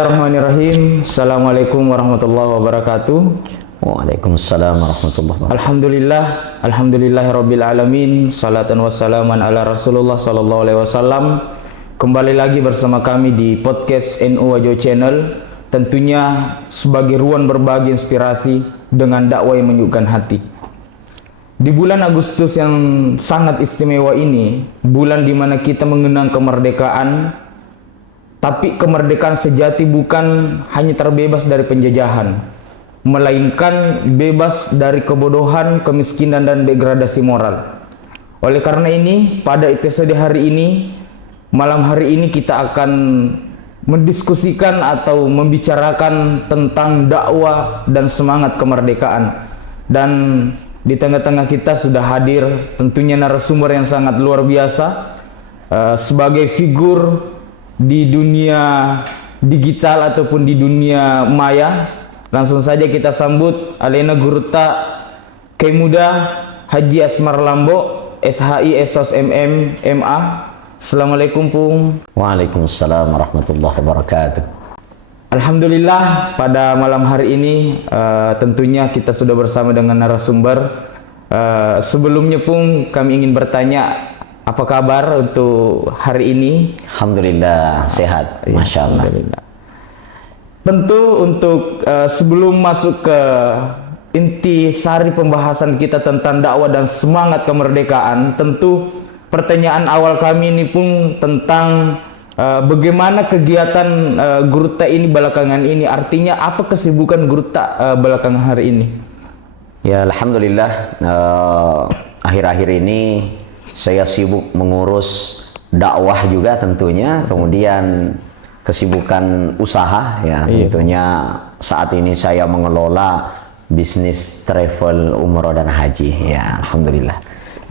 Bismillahirrahmanirrahim. Assalamualaikum warahmatullahi wabarakatuh. Waalaikumsalam warahmatullahi wabarakatuh. Alhamdulillahirabbil alamin. Salatan wassalaman ala Rasulullah sallallahu alaihi wasallam. Kembali lagi bersama kami di podcast NU Wajo Channel. Tentunya sebagai ruang berbagi inspirasi dengan dakwah yang menyuguhkan hati. Di bulan Agustus yang sangat istimewa ini, bulan di mana kita mengenang kemerdekaan, tapi kemerdekaan sejati bukan hanya terbebas dari penjajahan, melainkan bebas dari kebodohan, kemiskinan, dan degradasi moral. Oleh karena ini, pada episode hari ini, malam hari ini kita akan mendiskusikan atau membicarakan tentang dakwah dan semangat kemerdekaan. Dan di tengah-tengah kita sudah hadir tentunya narasumber yang sangat luar biasa, sebagai figur di dunia digital ataupun di dunia maya. Langsung saja kita sambut Alena Gurta Kemuda Haji Asmar Lambo, SHI Esos MM MA. Assalamualaikum Pung. Waalaikumsalam warahmatullahi wabarakatuh. Alhamdulillah pada malam hari ini tentunya kita sudah bersama dengan narasumber. Sebelumnya Pung, kami ingin bertanya, apa kabar untuk hari ini? Alhamdulillah sehat, Masya Allah. Tentu untuk sebelum masuk ke inti sari pembahasan kita tentang dakwah dan semangat kemerdekaan, tentu pertanyaan awal kami ini pun tentang bagaimana kegiatan Gurta ini belakangan ini. Artinya apa kesibukan Gurta belakangan hari ini? Ya Alhamdulillah, akhir-akhir ini saya sibuk mengurus dakwah juga tentunya, kemudian kesibukan usaha ya. Tentunya saat ini saya mengelola bisnis travel umroh dan haji ya, Alhamdulillah.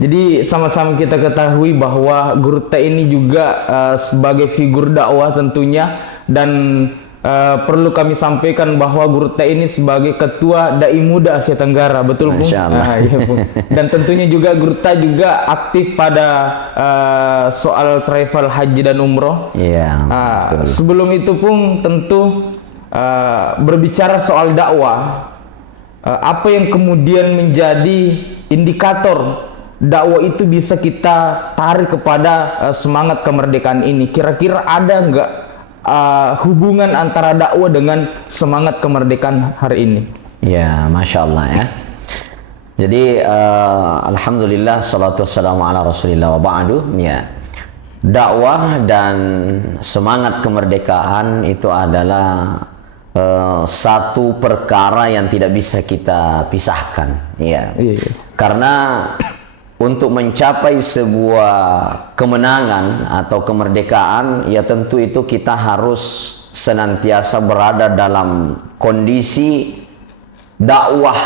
Jadi sama-sama kita ketahui bahwa Gurta ini juga sebagai figur dakwah tentunya, dan perlu kami sampaikan bahwa Gurta ini sebagai ketua Dai Muda Asia Tenggara, betul Bung? Iya, Bung. Dan tentunya juga Gurta juga aktif pada soal travel haji dan umroh. Iya. Sebelum itu Pung, tentu berbicara soal dakwah, apa yang kemudian menjadi indikator dakwah itu bisa kita tarik kepada semangat kemerdekaan ini? Kira-kira ada nggak hubungan antara dakwah dengan semangat kemerdekaan hari ini? Ya, Masya Allah ya. Jadi Alhamdulillah, salatu wassalamu ala Rasulillah wa ba'du ya. Dakwah dan semangat kemerdekaan itu adalah satu perkara yang tidak bisa kita pisahkan ya. Karena untuk mencapai sebuah kemenangan atau kemerdekaan, ya tentu itu kita harus senantiasa berada dalam kondisi dakwah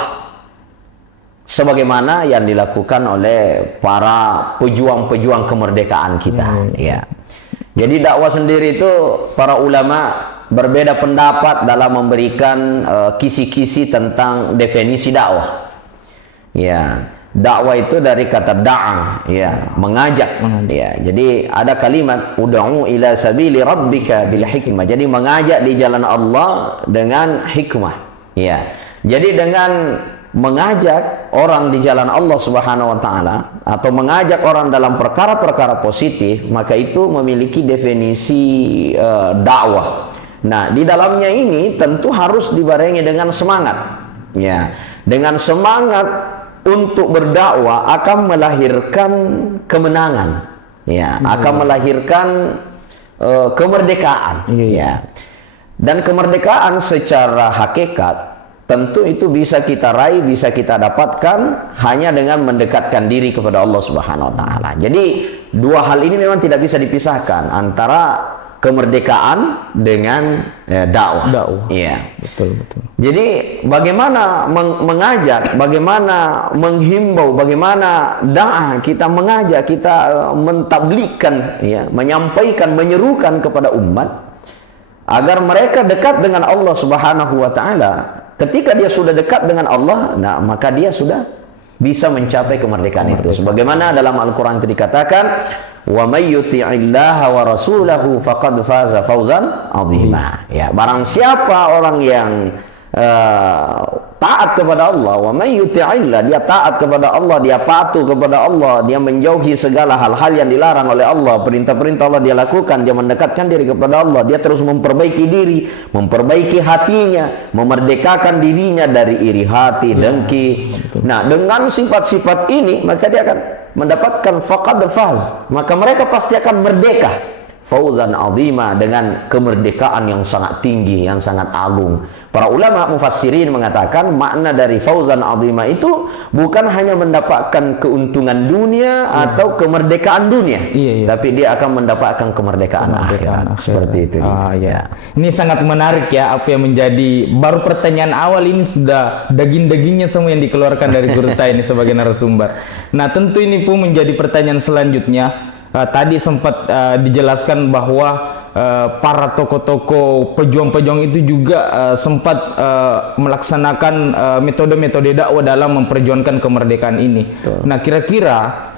sebagaimana yang dilakukan oleh para pejuang-pejuang kemerdekaan kita ya. Jadi dakwah sendiri itu para ulama berbeda pendapat dalam memberikan kisi-kisi tentang definisi dakwah ya. Dakwah itu dari kata da'a ya, mengajak ya. Jadi ada kalimat ud'u ila sabili rabbika bil hikmah. Jadi mengajak di jalan Allah dengan hikmah ya. Jadi dengan mengajak orang di jalan Allah Subhanahu wa taala atau mengajak orang dalam perkara-perkara positif, maka itu memiliki definisi dakwah. Nah, di dalamnya ini tentu harus dibarengi dengan semangat ya. Dengan semangat untuk berdakwah akan melahirkan kemenangan ya, akan melahirkan kemerdekaan ya. Dan kemerdekaan secara hakikat tentu itu bisa kita raih, bisa kita dapatkan hanya dengan mendekatkan diri kepada Allah Subhanahu wa taala. Jadi dua hal ini memang tidak bisa dipisahkan, antara kemerdekaan dengan dakwah. Iya, betul. Jadi bagaimana mengajak, bagaimana menghimbau, bagaimana da'ah, kita mengajak, kita mentablikkan ya, menyampaikan, menyerukan kepada umat agar mereka dekat dengan Allah Subhanahu wa taala. Ketika dia sudah dekat dengan Allah, nah maka dia sudah bisa mencapai kemerdekaan itu. Sebagaimana dalam Al-Quran itu dikatakan, wa may yuti'illaha wa rasulahu faqad faza fawzan 'azima. Ya, barang siapa orang yang taat kepada Allah, wa may yuti'illah, dia taat kepada Allah, dia patuh kepada Allah, dia menjauhi segala hal-hal yang dilarang oleh Allah, perintah-perintah Allah dia lakukan, dia mendekatkan diri kepada Allah, dia terus memperbaiki diri, memperbaiki hatinya, memerdekakan dirinya dari iri hati, dengki. Nah, dengan sifat-sifat ini maka dia akan mendapatkan faqad faz, maka mereka pasti akan merdeka, fauzan azima, dengan kemerdekaan yang sangat tinggi, yang sangat agung. Para ulama mufassirin mengatakan makna dari fauzan azima itu bukan hanya mendapatkan keuntungan dunia atau kemerdekaan dunia, tapi dia akan mendapatkan kemerdekaan akhirat. Seperti itu. Ini sangat menarik ya, apa yang menjadi baru pertanyaan awal ini sudah daging-dagingnya semua yang dikeluarkan dari Guru ini sebagai narasumber. Nah, tentu ini pun menjadi pertanyaan selanjutnya. Tadi sempat dijelaskan bahwa para tokoh-tokoh pejuang-pejuang itu juga sempat melaksanakan metode-metode dakwah dalam memperjuangkan kemerdekaan ini. Nah, kira-kira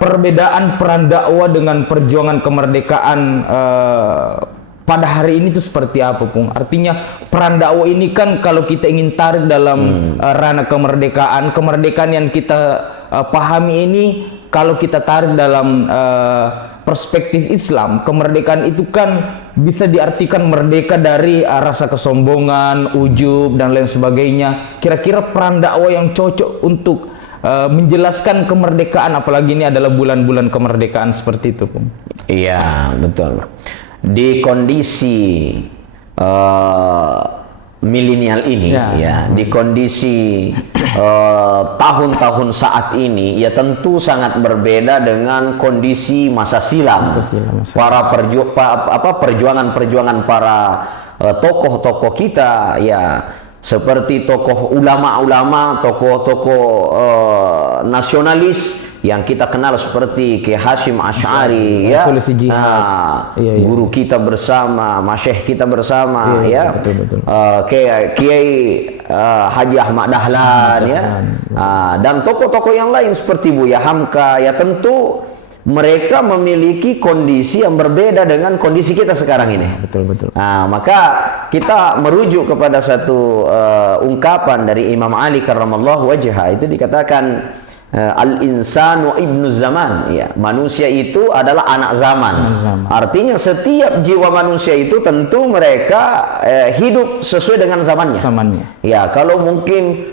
perbedaan peran dakwah dengan perjuangan kemerdekaan pada hari ini itu seperti apa, Pung? Artinya peran dakwah ini kan kalau kita ingin tarik dalam ranah kemerdekaan yang kita pahami ini, kalau kita tarik dalam perspektif Islam, kemerdekaan itu kan bisa diartikan merdeka dari rasa kesombongan, ujub, dan lain sebagainya. Kira-kira peran dakwah yang cocok untuk menjelaskan kemerdekaan, apalagi ini adalah bulan-bulan kemerdekaan seperti itu, Pung. Iya, betul. Di kondisi milenial ini, di kondisi tahun-tahun saat ini, ya tentu sangat berbeda dengan kondisi masa silam. Para perjuangan para tokoh-tokoh kita, ya seperti tokoh ulama-ulama, tokoh-tokoh nasionalis yang kita kenal seperti Kiai Hasyim Asy'ari, guru kita bersama, masyayikh kita bersama, Kiai Haji Ahmad Dahlan, dan tokoh-tokoh yang lain seperti Buya Hamka. Ya tentu mereka memiliki kondisi yang berbeda dengan kondisi kita sekarang ini. Nah, maka kita merujuk kepada satu ungkapan dari Imam Ali karramallahu wajhah, itu dikatakan al-insanu ibnu zaman, ya, manusia itu adalah anak zaman. Artinya setiap jiwa manusia itu tentu mereka hidup sesuai dengan zamannya. Ya, kalau mungkin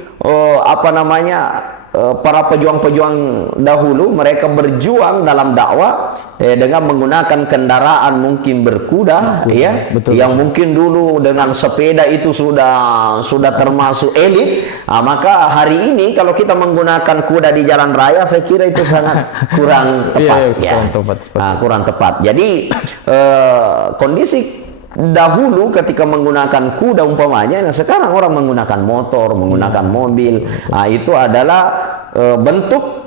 para pejuang-pejuang dahulu mereka berjuang dalam dakwah dengan menggunakan kendaraan mungkin berkuda, yang mungkin dulu dengan sepeda itu sudah termasuk elit. Maka hari ini kalau kita menggunakan kuda di jalan raya, saya kira itu sangat kurang tepat. Kurang tepat. Jadi kondisi dahulu ketika menggunakan kuda umpamanya, nah sekarang orang menggunakan motor, menggunakan mobil. Nah, itu adalah bentuk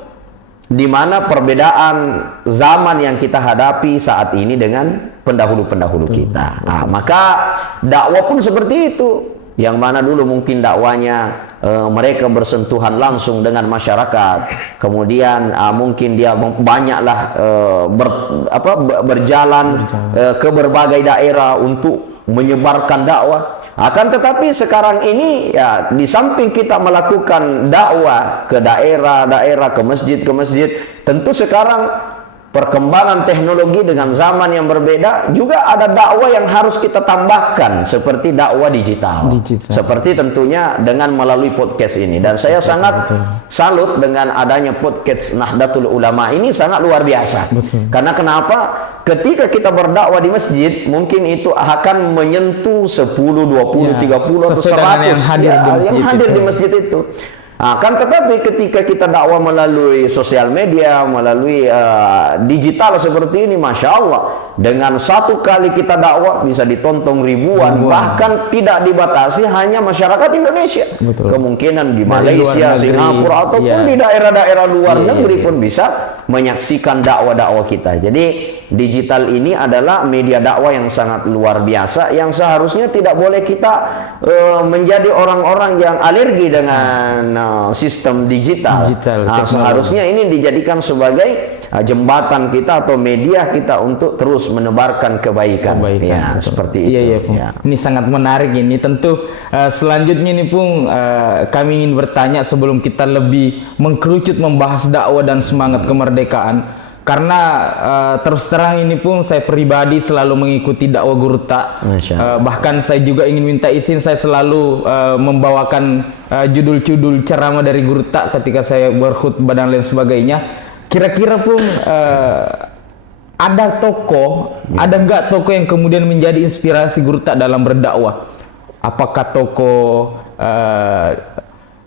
di mana perbedaan zaman yang kita hadapi saat ini dengan pendahulu-pendahulu kita. Nah, maka dakwah pun seperti itu, yang mana dulu mungkin dakwanya mereka bersentuhan langsung dengan masyarakat, kemudian mungkin dia banyaklah berjalan ke berbagai daerah untuk menyebarkan dakwah. Akan tetapi sekarang ini, ya, di samping kita melakukan dakwah ke daerah-daerah, ke masjid, tentu sekarang perkembangan teknologi dengan zaman yang berbeda, juga ada dakwah yang harus kita tambahkan seperti dakwah digital. Seperti tentunya dengan melalui podcast ini. Dan saya sangat salut dengan adanya podcast Nahdlatul Ulama ini, sangat luar biasa. Karena kenapa? Ketika kita berdakwah di masjid, mungkin itu akan menyentuh 10, 20, 30 atau 100 yang hadir di masjid itu. Kan tetapi ketika kita dakwah melalui sosial media, melalui digital seperti ini, Masya Allah, dengan satu kali kita dakwah bisa ditonton ribuan, bahkan tidak dibatasi hanya masyarakat Indonesia. Kemungkinan di Malaysia, Singapura, ataupun di daerah-daerah luar negeri pun bisa menyaksikan dakwah-dakwah kita. Jadi digital ini adalah media dakwah yang sangat luar biasa, yang seharusnya tidak boleh kita menjadi orang-orang yang alergi dengan sistem digital. Seharusnya ini dijadikan sebagai jembatan kita atau media kita untuk terus menebarkan kebaikan. Ya, seperti itu. Iya, Pung. Ya. Ini sangat menarik ini. Tentu selanjutnya ini, Pung, kami ingin bertanya sebelum kita lebih mengkerucut membahas dakwah dan semangat kemerdekaan. Karena terus terang ini, Pung, saya pribadi selalu mengikuti dakwah Guru Tak. Bahkan saya juga ingin minta izin, saya selalu membawakan judul-judul ceramah dari Guru Tak ketika saya berkhutbah dan lain sebagainya. Kira-kira, Pung, ada tokoh, ada nggak tokoh yang kemudian menjadi inspirasi Guru Tak dalam berdakwah? Apakah tokoh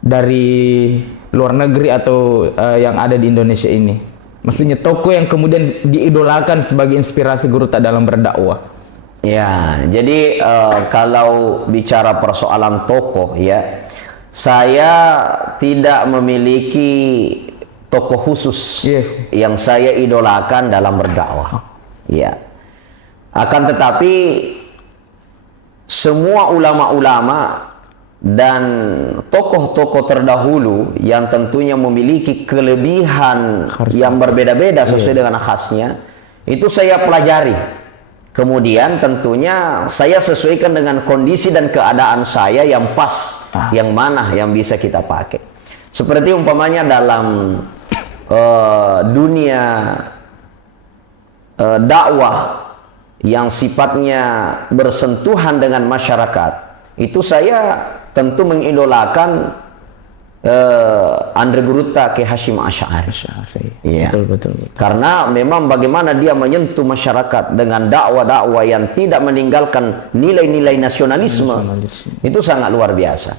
dari luar negeri atau yang ada di Indonesia ini? Maksudnya tokoh yang kemudian diidolakan sebagai inspirasi Guru Tak dalam berdakwah. Ya, jadi kalau bicara persoalan tokoh, ya, saya tidak memiliki tokoh khusus yang saya idolakan dalam berdakwah. Ya, akan tetapi semua ulama-ulama dan tokoh-tokoh terdahulu yang tentunya memiliki kelebihan yang berbeda-beda sesuai dengan khasnya, itu saya pelajari. Kemudian tentunya saya sesuaikan dengan kondisi dan keadaan saya yang pas, yang mana yang bisa kita pakai. Seperti umpamanya dalam dunia dakwah yang sifatnya bersentuhan dengan masyarakat, itu saya tentu mengidolakan Andre Guru Tak Kiai Hasyim Asy'ari. Ya. Betul. Karena memang bagaimana dia menyentuh masyarakat dengan dakwah-dakwah yang tidak meninggalkan nilai-nilai nasionalisme, itu sangat luar biasa.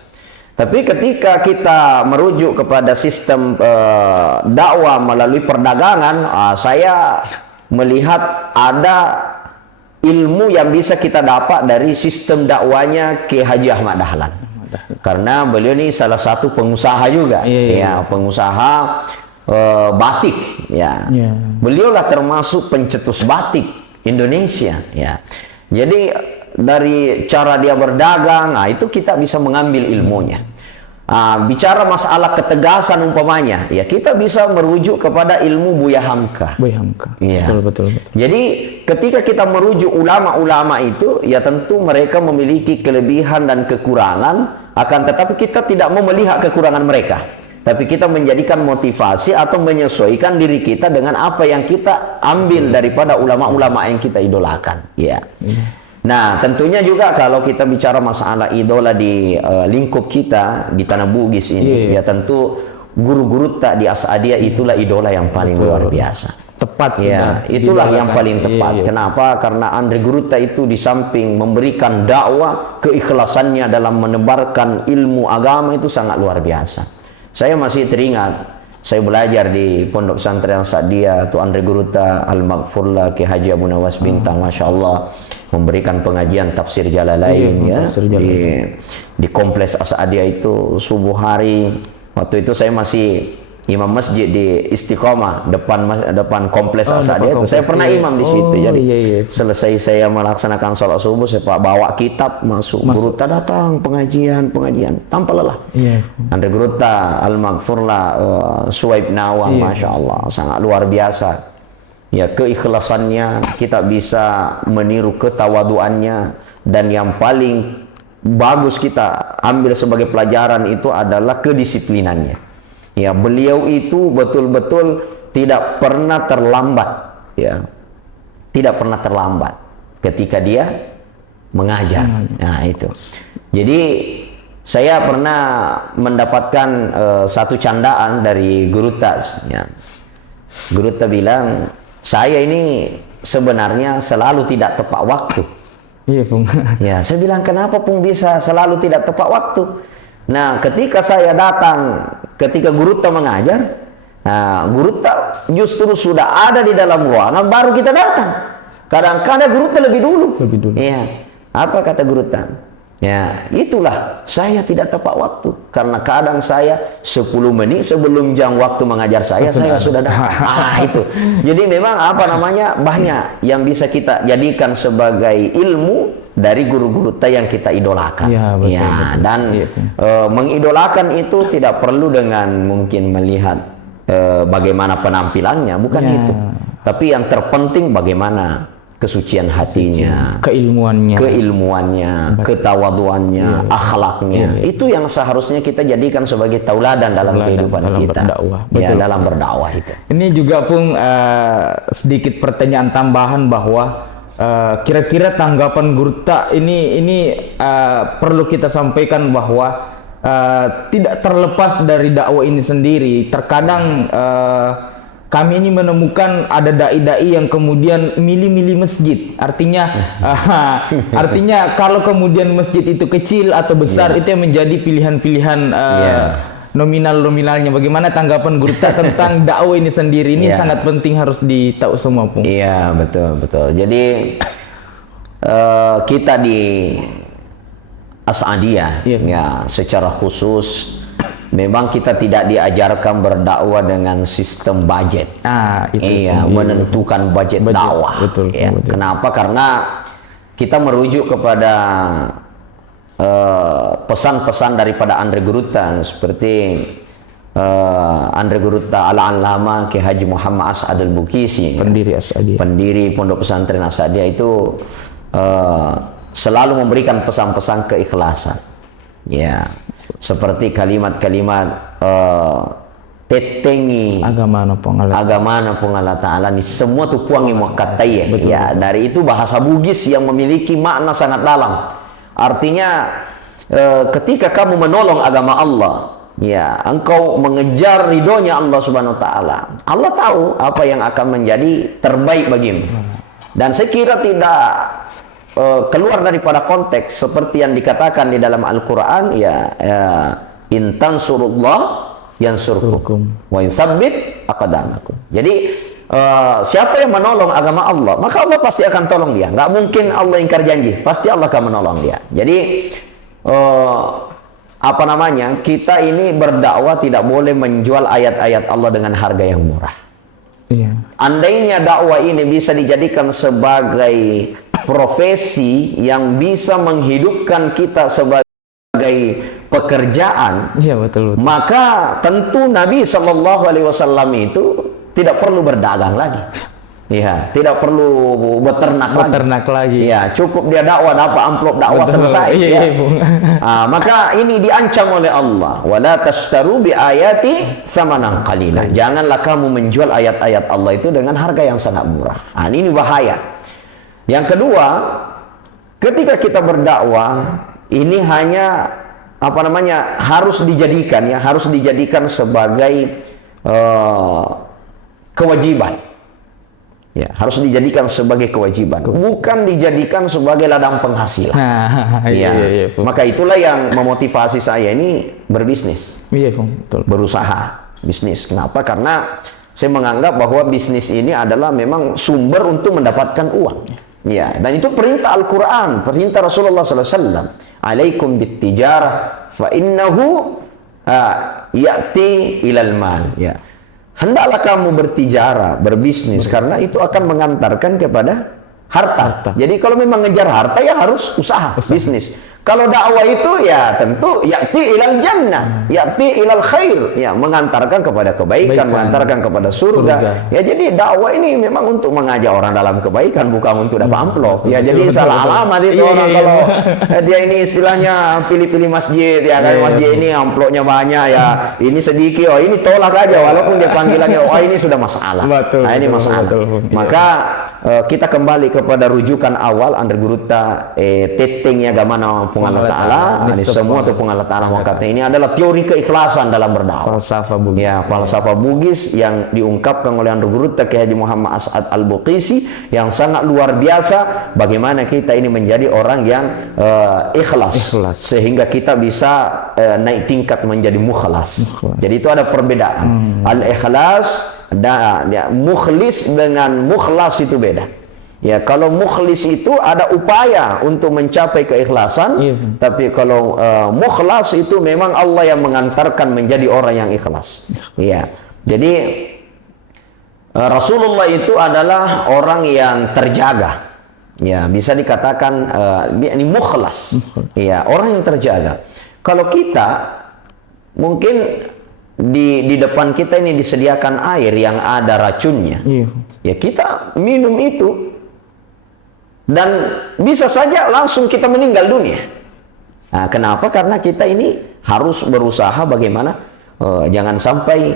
Tapi ketika kita merujuk kepada sistem dakwah melalui perdagangan, saya melihat ada ilmu yang bisa kita dapat dari sistem dakwanya Kiai Haji Ahmad Dahlan. Karena beliau ini salah satu pengusaha juga, ya, pengusaha batik, ya. Beliau lah termasuk pencetus batik Indonesia, ya. Jadi dari cara dia berdagang, itu kita bisa mengambil ilmunya. Bicara masalah ketegasan umpamanya, ya kita bisa merujuk kepada ilmu Buya Hamka. Ya. Betul. Jadi ketika kita merujuk ulama-ulama itu, ya tentu mereka memiliki kelebihan dan kekurangan, akan tetapi kita tidak mau melihat kekurangan mereka, tapi kita menjadikan motivasi atau menyesuaikan diri kita dengan apa yang kita ambil daripada ulama-ulama yang kita idolakan. Ya. Nah, tentunya juga kalau kita bicara masalah idola di lingkup kita di Tanah Bugis ini, ya tentu guru-guru tak di As'adiyah itulah idola yang paling luar biasa. Tepat, ya, itulah yang paling tepat. Kenapa? Karena Andre Guru Tak itu di samping memberikan dakwah, keikhlasannya dalam menebarkan ilmu agama itu sangat luar biasa. Saya masih teringat, saya belajar di Pondok Pesantren As'adiyah, tu Andre Guru Tak Al-Maghfurlah Kiai Haji Abu Nawas Bintang, Masya Allah, memberikan pengajian tafsir Jalalain, di kompleks As'adiyah itu subuh hari. Waktu itu saya masih imam masjid di Istiqomah depan kompleks As'adiyah itu. Saya pernah imam di situ. Jadi selesai saya melaksanakan sholat subuh, saya bawa kitab masuk. Guru Tak datang pengajian tanpa lelah. Andre Guru Tak Al-Maghfurlah Suwaib Nawang, Masya Allah, sangat luar biasa. Ya, keikhlasannya kita bisa meniru ketawaduannya, dan yang paling bagus kita ambil sebagai pelajaran itu adalah kedisiplinannya. Ya, beliau itu betul-betul tidak pernah terlambat, ya. Tidak pernah terlambat ketika dia mengajar. Nah, itu. Jadi saya pernah mendapatkan satu candaan dari Guru Tak, ya. Guru Tak bilang, saya ini sebenarnya selalu tidak tepat waktu. Iya, Pung. Ya, saya bilang, kenapa Pung bisa selalu tidak tepat waktu? Nah, ketika saya datang, ketika Guru Tak mengajar, Guru Tak justru sudah ada di dalam ruangan, baru kita datang. Kadang-kadang Guru Tak lebih dulu. Lebih dulu. Iya. Apa kata Guru Tak? Ya, itulah saya tidak tepat waktu karena kadang saya 10 menit sebelum jam waktu mengajar saya sudah datang. Itu. Jadi memang apa namanya banyak yang bisa kita jadikan sebagai ilmu dari guru-guru yang kita idolakan. Ya, betul, ya betul. dan Ya, mengidolakan itu tidak perlu dengan mungkin melihat bagaimana penampilannya, bukan ya. itu. Tapi yang terpenting bagaimana kesucian hatinya, keilmuannya, ketawaduannya, akhlaknya. Itu yang seharusnya kita jadikan sebagai tauladan dalam kehidupan dalam kita. Berdakwah. Ya, dalam berdakwah itu. Ini juga pun sedikit pertanyaan tambahan bahwa kira-kira tanggapan Guru Ta ini perlu kita sampaikan bahwa tidak terlepas dari dakwah ini sendiri. Terkadang kami ini menemukan ada dai-dai yang kemudian milih-milih masjid. Artinya kalau kemudian masjid itu kecil atau besar, itu yang menjadi pilihan-pilihan nominal-nominalnya. Bagaimana tanggapan Guru Ta tentang dakwah ini sendiri? Ini sangat penting, harus ditahu semua, Pung. Iya, betul. Jadi kita di As-Adiyah ya secara khusus memang kita tidak diajarkan berdakwah dengan sistem budget. Menentukan budget dakwah. Betul. Kenapa? Karena kita merujuk kepada pesan-pesan daripada Andre Guruta seperti Andre Guruta Al-Allama Ki Haji Muhammad As'ad Al-Bukisi, pendiri Pondok Pesantren As-Adiyah, itu selalu memberikan pesan-pesan keikhlasan. Ya. Seperti kalimat-kalimat tetengi agama na Allah Ta'ala ni semua tu puangi muakatai. Ya, dari itu bahasa Bugis yang memiliki makna sangat dalam. Artinya ketika kamu menolong agama Allah, ya, engkau mengejar ridhonya Allah Subhanahu wa taala. Allah tahu apa yang akan menjadi terbaik bagimu. Dan saya kira tidak keluar daripada konteks seperti yang dikatakan di dalam Al-Quran, in tansurullah yansurkum wa yutsabbit aqdamakum. Jadi siapa yang menolong agama Allah, maka Allah pasti akan tolong dia. Nggak mungkin Allah ingkar janji, pasti Allah akan menolong dia. Jadi kita ini berdakwah tidak boleh menjual ayat-ayat Allah dengan harga yang murah. Andainya dakwah ini bisa dijadikan sebagai profesi yang bisa menghidupkan kita sebagai pekerjaan, maka tentu Nabi SAW itu tidak perlu berdagang lagi. Ya, tidak perlu beternak lagi. Ya, cukup dia dakwah, dapat amplop dakwah, selesai. Maka ini diancam oleh Allah. Wala tashtaru bi ayati samanan qalila. Janganlah kamu menjual ayat-ayat Allah itu dengan harga yang sangat murah. Ini bahaya. Yang kedua, ketika kita berdakwah, ini hanya harus dijadikan sebagai kewajiban. Ya, harus dijadikan sebagai kewajiban, bukan dijadikan sebagai ladang penghasilan. Maka itulah yang memotivasi saya ini berbisnis, berusaha bisnis. Kenapa? Karena saya menganggap bahwa bisnis ini adalah memang sumber untuk mendapatkan uang. Ya, dan itu perintah Al-Quran, perintah Rasulullah SAW. Alaikum bittijarah, fa innahu ya'ti ilal mal. Ya. Hendaklah kamu bertijarah, berbisnis, karena itu akan mengantarkan kepada harta. Jadi kalau memang ngejar harta, ya harus usaha. Bisnis. Kalau dakwah itu ya tentu ya'ti ilal jannah, ya'ti ilal khair, ya mengantarkan kepada kebaikan, mengantarkan kepada surga. Ya, jadi dakwah ini memang untuk mengajak orang dalam kebaikan, bukan untuk dapat amplop. Ya, jadi salah alamat itu orang kalau dia ini istilahnya pilih-pilih masjid, ya kan, masjid ini amplopnya banyak, ya ini sedikit, oh ini tolak aja, walaupun dia panggilannya, oh ini sudah masalah. Ini masalah. Maka kita kembali kepada rujukan awal Andre Guruta, tetengnya agama Allah Ta'ala. Ini semua itu Allah Ta'ala mengatakan ini adalah teori keikhlasan dalam berdakwah. Falsafah Bugis yang diungkapkan oleh Andre Guruta Ki Haji Muhammad As'ad Al-Bukisi yang sangat luar biasa. Bagaimana kita ini menjadi orang yang ikhlas sehingga kita bisa naik tingkat menjadi mukhlas. Jadi itu ada perbedaan. Al-ikhlas, mukhlis dengan mukhlas itu beda. Ya, kalau mukhlis itu ada upaya untuk mencapai keikhlasan, tapi kalau mukhlas itu memang Allah yang mengantarkan menjadi orang yang ikhlas. Ya. Jadi Rasulullah itu adalah orang yang terjaga. Ya, bisa dikatakan ini mukhlas. Ya, orang yang terjaga. Kalau kita mungkin di depan kita ini disediakan air yang ada racunnya. Ya, kita minum itu dan bisa saja langsung kita meninggal dunia. Nah, kenapa? Karena kita ini harus berusaha bagaimana jangan sampai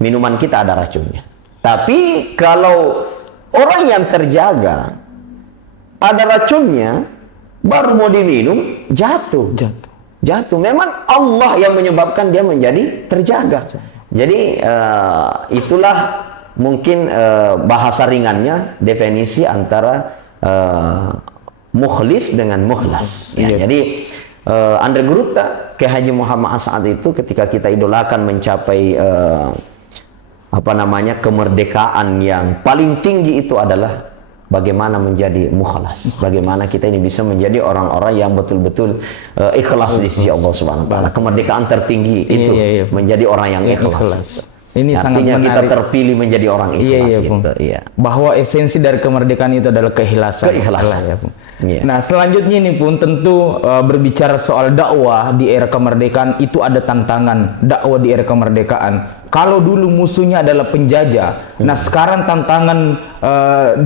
minuman kita ada racunnya. Tapi kalau orang yang terjaga ada racunnya, baru mau diminum, jatuh. Memang Allah yang menyebabkan dia menjadi terjaga. Jadi itulah mungkin bahasa ringannya definisi antara mukhlis dengan mukhlas. Ya, jadi Andre Gurutta, Kiai Haji Muhammad As'ad itu ketika kita idolakan mencapai kemerdekaan yang paling tinggi itu adalah bagaimana menjadi mukhlas, bagaimana kita ini bisa menjadi orang-orang yang betul-betul ikhlas di sisi Allah Subhanahu wa taala. Kemerdekaan tertinggi itu menjadi orang yang ikhlas. Ini artinya sangat kita terpilih menjadi orang ikhlas. Bahwa esensi dari kemerdekaan itu adalah keikhlasan. Nah, selanjutnya ini pun tentu berbicara soal dakwah di era kemerdekaan itu ada tantangan dakwah di era kemerdekaan. Kalau dulu musuhnya adalah penjajah, nah sekarang tantangan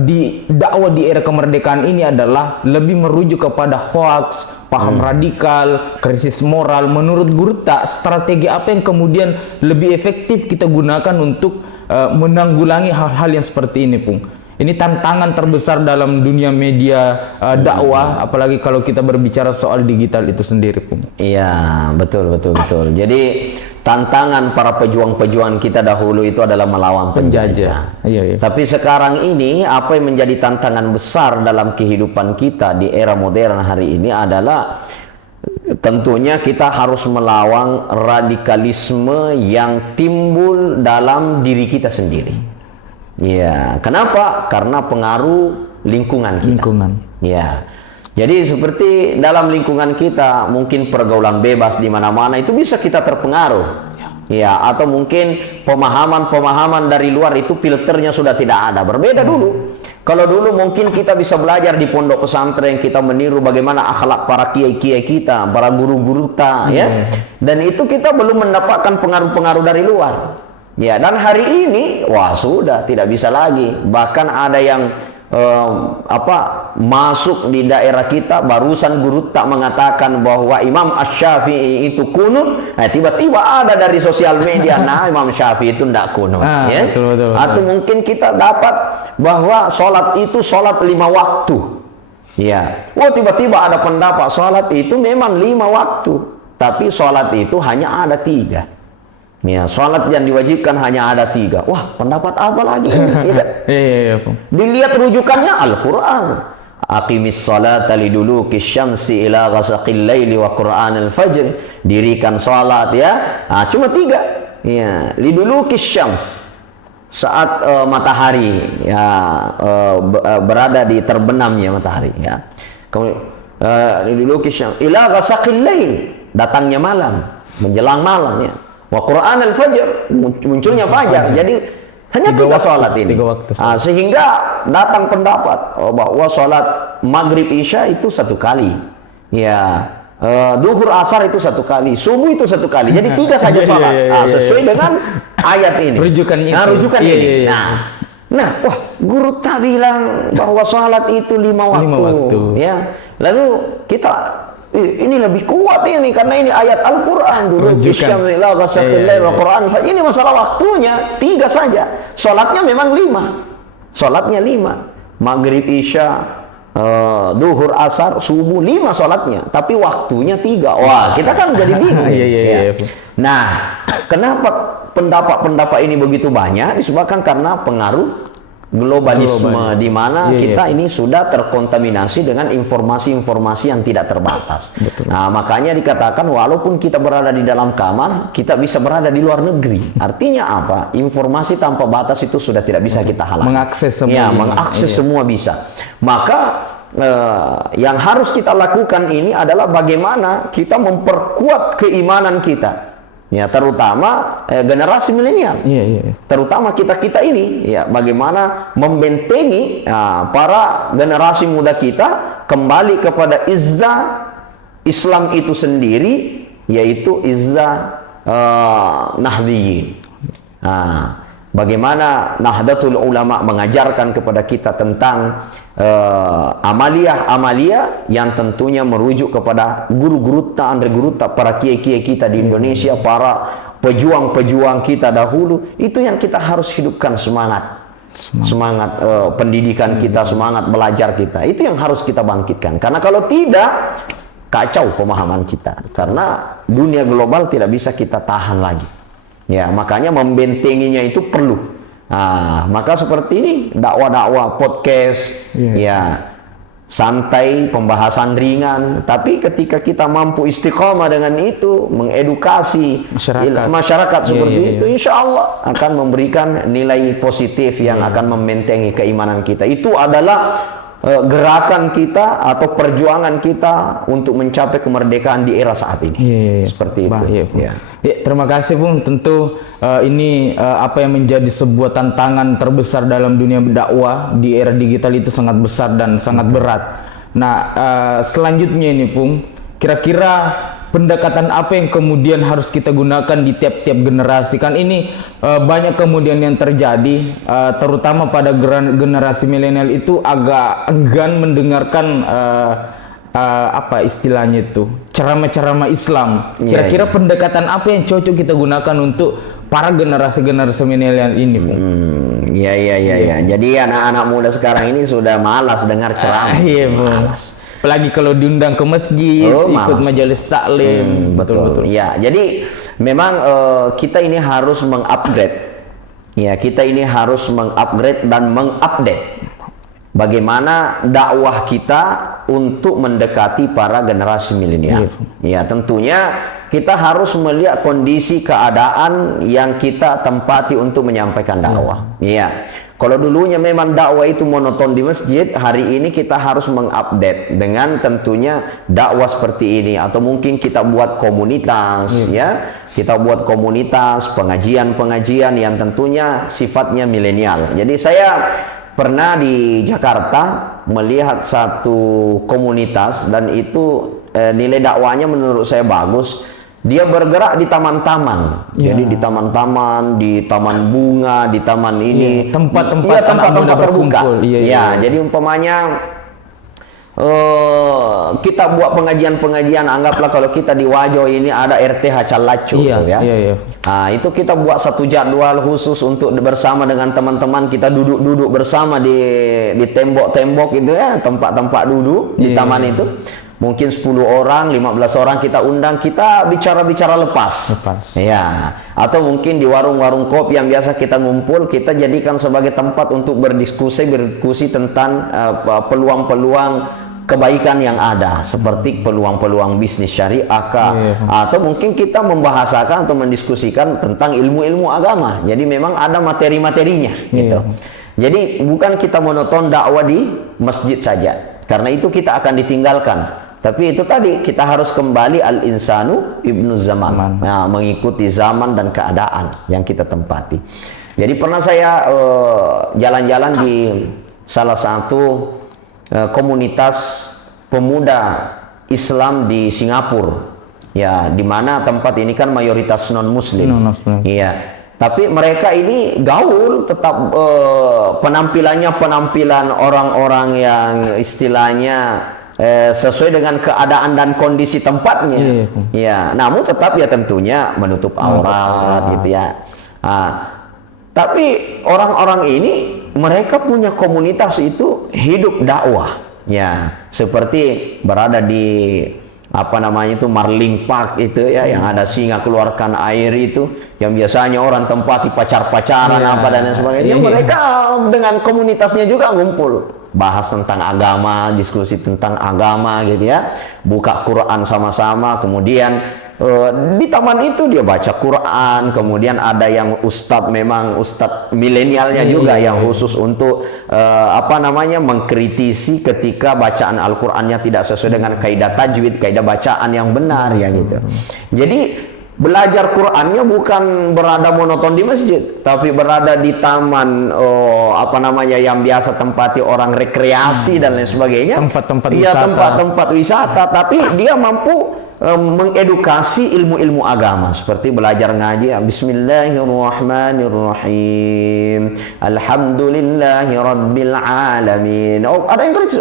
di dakwah di era kemerdekaan ini adalah lebih merujuk kepada hoax, paham radikal, krisis moral. Menurut Gurutta, strategi apa yang kemudian lebih efektif kita gunakan untuk menanggulangi hal-hal yang seperti ini, Pung? Ini tantangan terbesar dalam dunia media dakwah, apalagi kalau kita berbicara soal digital itu sendiri, Pung. Iya, betul. Jadi tantangan para pejuang-pejuang kita dahulu itu adalah melawan penjajah. Tapi sekarang ini apa yang menjadi tantangan besar dalam kehidupan kita di era modern hari ini adalah tentunya kita harus melawan radikalisme yang timbul dalam diri kita sendiri. Ya, kenapa? Karena pengaruh lingkungan kita. Ya. Jadi seperti dalam lingkungan kita mungkin pergaulan bebas di mana-mana itu bisa kita terpengaruh. Ya, atau mungkin pemahaman-pemahaman dari luar itu filternya sudah tidak ada. Berbeda dulu. Kalau dulu mungkin kita bisa belajar di pondok pesantren, kita meniru bagaimana akhlak para kiai-kiai kita, para guru-guru kita, ya. Dan itu kita belum mendapatkan pengaruh-pengaruh dari luar. Ya, dan hari ini wah sudah tidak bisa lagi. Bahkan ada yang masuk di daerah kita, barusan Guru tak mengatakan bahwa Imam Asy-Syafi'i itu kunut. Nah, tiba-tiba ada dari sosial media, nah Imam Syafi'i itu tidak kunut. Ya? Betul. Atau mungkin kita dapat bahwa sholat itu sholat 5 waktu. Ya, tiba-tiba ada pendapat sholat itu memang 5 waktu, tapi sholat itu hanya ada 3. Ya, sholat yang diwajibkan hanya ada 3. Wah, pendapat apa lagi ini? Iya. Dilihat rujukannya Al-Quran. Aqimis salata liduluki syamsi ila ghasaqil laili wa qur'anil fajr. Dirikan sholat ya. Cuma 3. Ya, liduluki syams. Saat matahari ya berada di terbenamnya matahari ya. Kemudian liduluki syams ila ghasaqil lail. Datangnya malam, menjelang malam ya. Wa Quran al-Fajr, munculnya fajar. Jadi hanya 3 sholat ini. Sehingga datang pendapat bahwa sholat maghrib isya itu 1 kali. Ya, duhur asar itu 1 kali, subuh itu 1 kali. Jadi 3 saja sholat. Sesuai dengan ayat ini. Rujukan ini. Nah, Guru tak bilang bahwa sholat itu 5 waktu. Ya, lalu kita ini lebih kuat ini karena ini ayat Al-Quran dulu. Ini masalah waktunya 3 saja. Sholatnya memang 5. Sholatnya 5. Maghrib, isya, duhur, asar, subuh 5 sholatnya. Tapi waktunya 3. Wah, kita kan jadi bingung. Nah, kenapa pendapat-pendapat ini begitu banyak? Disebabkan karena pengaruh globalisme, di mana Iya, kita iya. ini sudah terkontaminasi dengan informasi-informasi yang tidak terbatas. Betul. Nah, makanya dikatakan walaupun kita berada di dalam kamar, kita bisa berada di luar negeri. Artinya apa? Informasi tanpa batas itu sudah tidak bisa kita halangi. Mengakses semua. Ya, ini. mengakses Iya. semua bisa. Maka yang harus kita lakukan ini adalah bagaimana kita memperkuat keimanan kita. Ya, terutama generasi milenial. Iya, iya. Terutama kita-kita ini, ya, bagaimana membentengi para generasi muda kita kembali kepada izzah Islam itu sendiri, yaitu izzah Nahdliyin. Bagaimana Nahdlatul Ulama mengajarkan kepada kita tentang amaliyah yang tentunya merujuk kepada guru-guru Andre Guruta, para kiai-kiai kita di Indonesia, para pejuang-pejuang kita dahulu. Itu yang kita harus hidupkan, semangat pendidikan kita, semangat belajar kita. Itu yang harus kita bangkitkan. Karena kalau tidak, kacau pemahaman kita. Karena dunia global tidak bisa kita tahan lagi. Ya, makanya membentenginya itu perlu. Maka seperti ini dakwah-dakwah podcast, ya, santai, pembahasan ringan. Tapi ketika kita mampu istiqomah dengan itu, mengedukasi masyarakat seperti itu, insya Allah akan memberikan nilai positif yang akan membentengi keimanan kita. Itu adalah gerakan kita atau perjuangan kita untuk mencapai kemerdekaan di era saat ini. Seperti itu. Ya, terima kasih Bung. Tentu ini apa yang menjadi sebuah tantangan terbesar dalam dunia dakwah di era digital itu sangat besar dan sangat berat. Nah, selanjutnya ini Bung, kira-kira pendekatan apa yang kemudian harus kita gunakan di tiap-tiap generasi? Kan ini banyak kemudian yang terjadi, terutama pada generasi milenial itu agak enggan mendengarkan apa istilahnya itu, ceramah-ceramah Islam. Kira-kira pendekatan apa yang cocok kita gunakan untuk para generasi-generasi milenial ini, Bung? Ya. Jadi anak-anak muda sekarang ini sudah malas dengar ceramah. Malas. Apalagi kalau diundang ke masjid, ikut majelis taklim. Betul. Ya, jadi memang kita ini harus mengupgrade. Ya, kita ini harus mengupgrade dan mengupdate bagaimana dakwah kita untuk mendekati para generasi milenial. Ya, tentunya kita harus melihat kondisi keadaan yang kita tempati untuk menyampaikan dakwah. Ya. Kalau dulunya memang dakwah itu monoton di masjid, hari ini kita harus mengupdate dengan tentunya dakwah seperti ini, atau mungkin kita buat komunitas, ya. Kita buat komunitas, pengajian-pengajian yang tentunya sifatnya milenial. Jadi saya pernah di Jakarta melihat satu komunitas dan itu nilai dakwahnya menurut saya bagus. Dia bergerak di taman-taman, jadi di taman-taman, di taman bunga, di taman ini, tempat-tempat terbuka. Jadi umpamanya kita buat pengajian-pengajian, anggaplah kalau kita di Wajo ini ada RTH Calacu, Nah, itu kita buat satu jadwal khusus untuk bersama dengan teman-teman kita duduk-duduk bersama di tembok-tembok itu, ya, tempat-tempat duduk di taman itu. Mungkin 10 orang, 15 orang kita undang, kita bicara-bicara lepas. Ya. Atau mungkin di warung-warung kopi yang biasa kita ngumpul, kita jadikan sebagai tempat untuk berdiskusi tentang peluang-peluang kebaikan yang ada, seperti peluang-peluang bisnis syariah, atau mungkin kita membahasakan atau mendiskusikan tentang ilmu-ilmu agama. Jadi memang ada materi-materinya, gitu. Jadi bukan kita monoton dakwah di masjid saja, karena itu kita akan ditinggalkan. Tapi itu tadi, kita harus kembali al-insanu ibnu zaman, nah, mengikuti zaman dan keadaan yang kita tempati. Jadi pernah saya jalan-jalan di salah satu komunitas pemuda Islam di Singapura, ya, di mana tempat ini kan mayoritas non-Muslim. Iya. Tapi mereka ini gaul, tetap penampilannya penampilan orang-orang yang istilahnya sesuai dengan keadaan dan kondisi tempatnya. Ya, namun tetap ya tentunya menutup aurat, gitu ya. Tapi orang-orang ini mereka punya komunitas itu hidup dakwah. Ya, seperti berada di apa namanya itu Marling Park itu ya, yang ada singa keluarkan air itu, yang biasanya orang tempati pacar-pacaran apa dan lain sebagainya. Mereka dengan komunitasnya juga ngumpul, bahas tentang agama, diskusi tentang agama gitu ya, buka Quran sama-sama. Kemudian di taman itu dia baca Quran. Kemudian ada yang ustadz, memang ustadz milenialnya juga yang khusus untuk apa namanya mengkritisi ketika bacaan Al-Qur'annya tidak sesuai dengan kaidah tajwid, kaidah bacaan yang benar ya gitu. Jadi belajar Qur'annya bukan berada monoton di masjid, tapi berada di taman, apa namanya, yang biasa tempati orang rekreasi dan lain sebagainya. Tempat-tempat iya, wisata. tempat-tempat wisata, tapi dia mampu mengedukasi ilmu-ilmu agama, seperti belajar ngaji ya, Bismillahirrahmanirrahim, Alhamdulillahi Rabbil Alamin. Oh, ada yang tulis,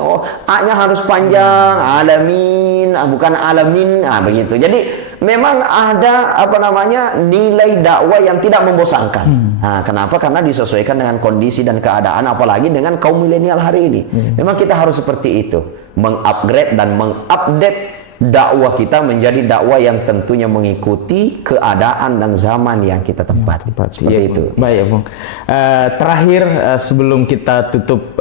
A-nya harus panjang, alamin, bukan alamin, begitu. Jadi memang ada apa namanya nilai dakwah yang tidak membosankan. Nah, kenapa? Karena disesuaikan dengan kondisi dan keadaan, apalagi dengan kaum milenial hari ini. Memang kita harus seperti itu, mengupgrade dan mengupdate dakwah kita menjadi dakwah yang tentunya mengikuti keadaan dan zaman yang kita tempati. Seperti itu. Baik ya, Bung. Terakhir sebelum kita tutup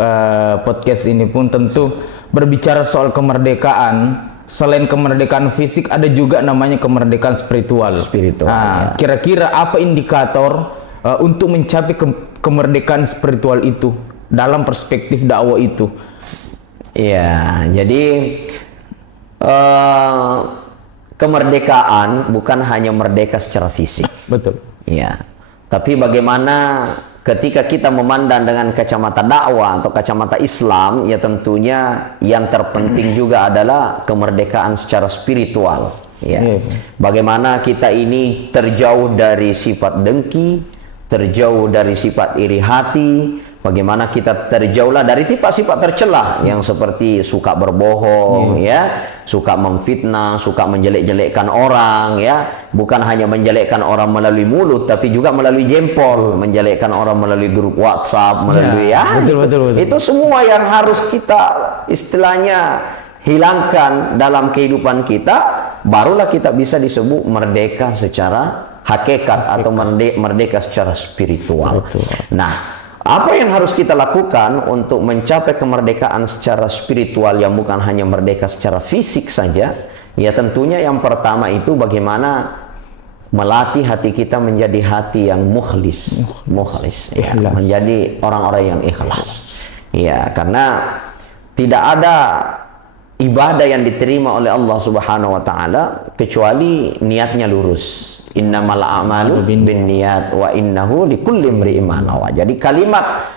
podcast ini pun, tentu berbicara soal kemerdekaan, selain kemerdekaan fisik ada juga namanya kemerdekaan spiritual. Nah, kira-kira apa indikator untuk mencapai kemerdekaan spiritual itu dalam perspektif dakwah itu? Iya, jadi kemerdekaan bukan hanya merdeka secara fisik. Betul. Ya, tapi bagaimana ketika kita memandang dengan kacamata dakwah atau kacamata Islam, ya tentunya yang terpenting juga adalah kemerdekaan secara spiritual. Ya, bagaimana kita ini terjauh dari sifat dengki, terjauh dari sifat iri hati. Bagaimana kita terjauhlah dari sifat-sifat tercela yang seperti suka berbohong, ya, suka memfitnah, suka menjelek-jelekkan orang, ya, bukan hanya menjelekkan orang melalui mulut, tapi juga melalui jempol, menjelekkan orang melalui grup WhatsApp, melalui betul. Itu semua yang harus kita istilahnya hilangkan dalam kehidupan kita, barulah kita bisa disebut merdeka secara hakikat atau merdeka secara spiritual. Betul. Nah, apa yang harus kita lakukan untuk mencapai kemerdekaan secara spiritual yang bukan hanya merdeka secara fisik saja? Ya tentunya yang pertama itu bagaimana melatih hati kita menjadi hati yang mukhlis, ya, menjadi orang-orang yang ikhlas. Ya, karena tidak ada ibadah yang diterima oleh Allah Subhanahu wa taala kecuali niatnya lurus. Innamal a'malu binniyat wa innahu likulli imri'in ma nawa. Jadi kalimat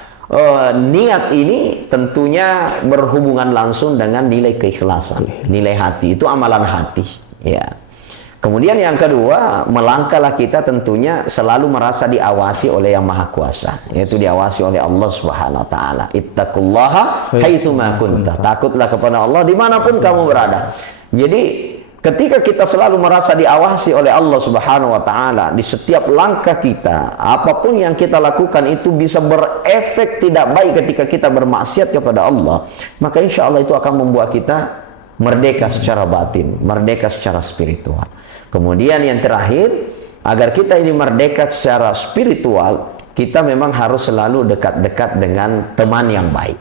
niat ini tentunya berhubungan langsung dengan nilai keikhlasan, nilai hati, itu amalan hati, ya. Kemudian yang kedua, melangkahlah kita tentunya selalu merasa diawasi oleh Yang Maha Kuasa, yaitu diawasi oleh Allah Subhanahu wa taala. Ittaqullaha haitsuma kunta. Takutlah kepada Allah dimanapun kamu berada. Jadi ketika kita selalu merasa diawasi oleh Allah Subhanahu wa taala di setiap langkah kita, apapun yang kita lakukan itu bisa berefek tidak baik ketika kita bermaksiat kepada Allah, maka insya Allah itu akan membuat kita merdeka secara batin, merdeka secara spiritual. Kemudian yang terakhir, agar kita ini merdeka secara spiritual, kita memang harus selalu dekat-dekat dengan teman yang baik,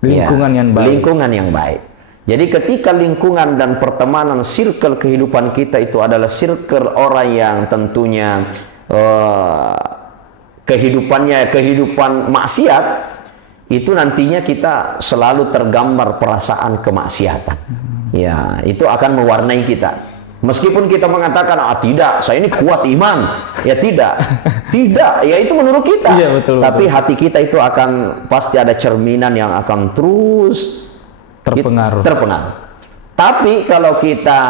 lingkungan yang baik. Jadi ketika lingkungan dan pertemanan, circle kehidupan kita itu adalah circle orang yang tentunya kehidupan maksiat, itu nantinya kita selalu tergambar perasaan kemaksiatan. Ya, itu akan mewarnai kita. Meskipun kita mengatakan, tidak, saya ini kuat iman. Ya tidak, ya itu menurut kita. Iya, betul. Tapi hati kita itu akan pasti ada cerminan yang akan terus terpengaruh. Tapi kalau kita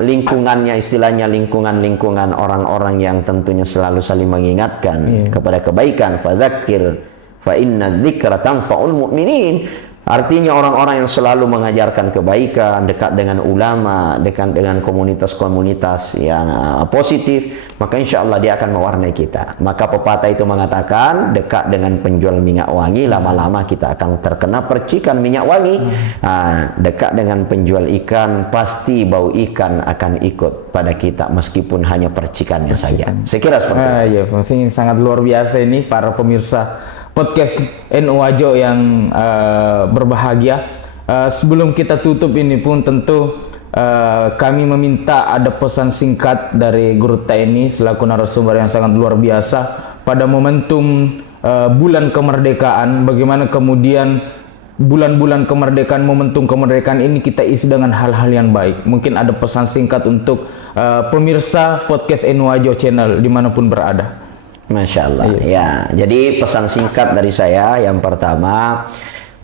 lingkungannya, istilahnya lingkungan orang-orang yang tentunya selalu saling mengingatkan kepada kebaikan, fadzakir fa inna dzikra tanfa'ul mu'minin, Artinya orang-orang yang selalu mengajarkan kebaikan, dekat dengan ulama, dekat dengan komunitas-komunitas yang positif, maka insya Allah dia akan mewarnai kita. Maka pepatah itu mengatakan, dekat dengan penjual minyak wangi, lama-lama kita akan terkena percikan minyak wangi. Dekat dengan penjual ikan, pasti bau ikan akan ikut pada kita, meskipun hanya percikannya saja. Saya kira seperti itu. Ya, maksudnya sangat luar biasa ini para pemirsa podcast NU Wajo yang berbahagia. Sebelum kita tutup ini pun tentu kami meminta ada pesan singkat dari Guru Ta ini selaku narasumber yang sangat luar biasa pada momentum bulan kemerdekaan. Bagaimana kemudian bulan-bulan kemerdekaan, momentum kemerdekaan ini kita isi dengan hal-hal yang baik. Mungkin ada pesan singkat untuk pemirsa podcast NU Wajo channel dimanapun berada. Masya Allah. Ya, jadi pesan singkat dari saya yang pertama,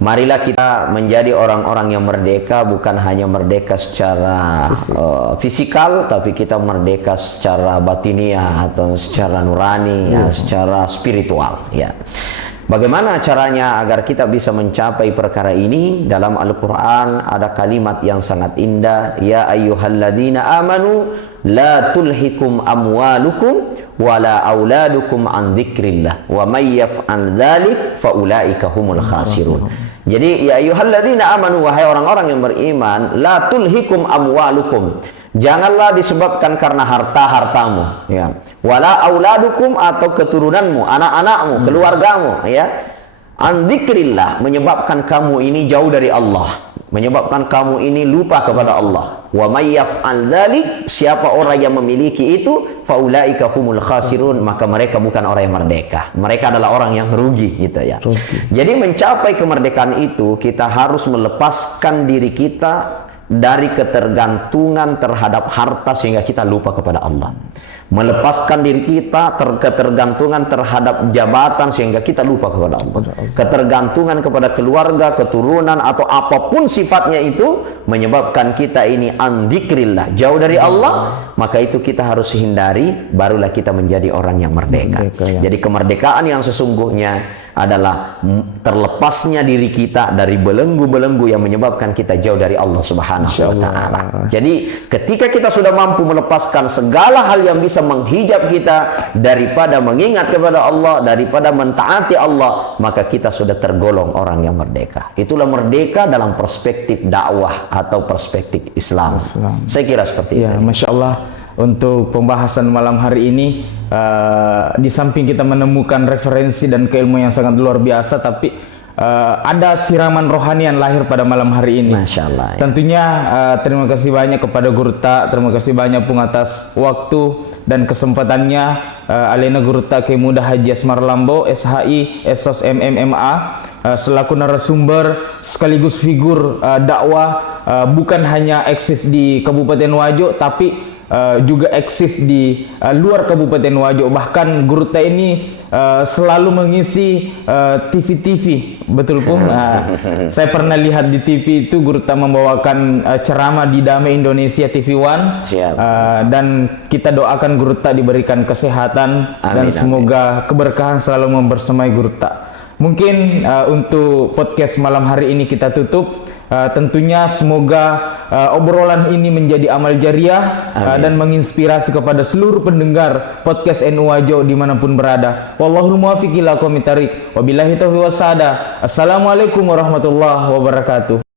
marilah kita menjadi orang-orang yang merdeka, bukan hanya merdeka secara fisikal, tapi kita merdeka secara batiniah atau secara nurani, secara spiritual. Ya. Bagaimana caranya agar kita bisa mencapai perkara ini? Dalam Al-Quran ada kalimat yang sangat indah. Ya ayyuhalladzina amanu la tulhikum amwalukum wala auladukum an dzikrillah wa may yaf'al dzalik fa ulaika humul khasirun. Jadi ya ayyuhalladzina amanu, wahai orang-orang yang beriman, la tulhikum amwalukum, janganlah disebabkan karena harta-hartamu, ya. Wala auladukum, atau keturunanmu, anak-anakmu, keluargamu, ya. An dzikrillah, menyebabkan kamu ini jauh dari Allah, menyebabkan kamu ini lupa kepada Allah. Wa may yaf'al dzalik, siapa orang yang memiliki itu, faulaika humul khasirun, maka mereka bukan orang yang merdeka. Mereka adalah orang yang merugi, gitu ya. Jadi mencapai kemerdekaan itu kita harus melepaskan diri kita dari ketergantungan terhadap harta sehingga kita lupa kepada Allah. Melepaskan diri kita ketergantungan terhadap jabatan sehingga kita lupa kepada Allah. Ketergantungan kepada keluarga, keturunan, atau apapun sifatnya itu menyebabkan kita ini an dzikrillah, jauh dari Allah, maka itu kita harus hindari, barulah kita menjadi orang yang merdeka. Jadi kemerdekaan yang sesungguhnya adalah terlepasnya diri kita dari belenggu-belenggu yang menyebabkan kita jauh dari Allah Subhanahu wa Ta'ala. Jadi ketika kita sudah mampu melepaskan segala hal yang bisa menghijab kita daripada mengingat kepada Allah, daripada mentaati Allah, maka kita sudah tergolong orang yang merdeka. Itulah merdeka dalam perspektif dakwah atau perspektif Islam. Saya kira seperti itu. Masya Allah. Untuk pembahasan malam hari ini, di samping kita menemukan referensi dan keilmuan yang sangat luar biasa, tapi ada siraman rohani yang lahir pada malam hari ini. Masya Allah. Tentunya terima kasih banyak kepada Guru Ta, terima kasih banyak pun atas waktu dan kesempatannya. Alena Guru Ta Kiai Muda Haji Asmar Lambo, SHI, Esos MMMA, selaku narasumber sekaligus figur dakwah, bukan hanya eksis di Kabupaten Wajo, tapi juga eksis di luar Kabupaten Wajo. Bahkan Guru Ta ini selalu mengisi TV-TV, betul pun. Saya pernah lihat di TV itu Guru Ta membawakan ceramah di Damai Indonesia TV One. Dan kita doakan Guru Ta diberikan kesehatan, dan semoga keberkahan selalu membersamai Guru Ta. Mungkin untuk podcast malam hari ini kita tutup. Tentunya semoga obrolan ini menjadi amal jariah dan menginspirasi kepada seluruh pendengar podcast NU Wajo dimanapun berada. Wallahul muwaffiq ila aqwamit thariq. Wabillahi taufiq wassadah. Assalamualaikum warahmatullahi wabarakatuh.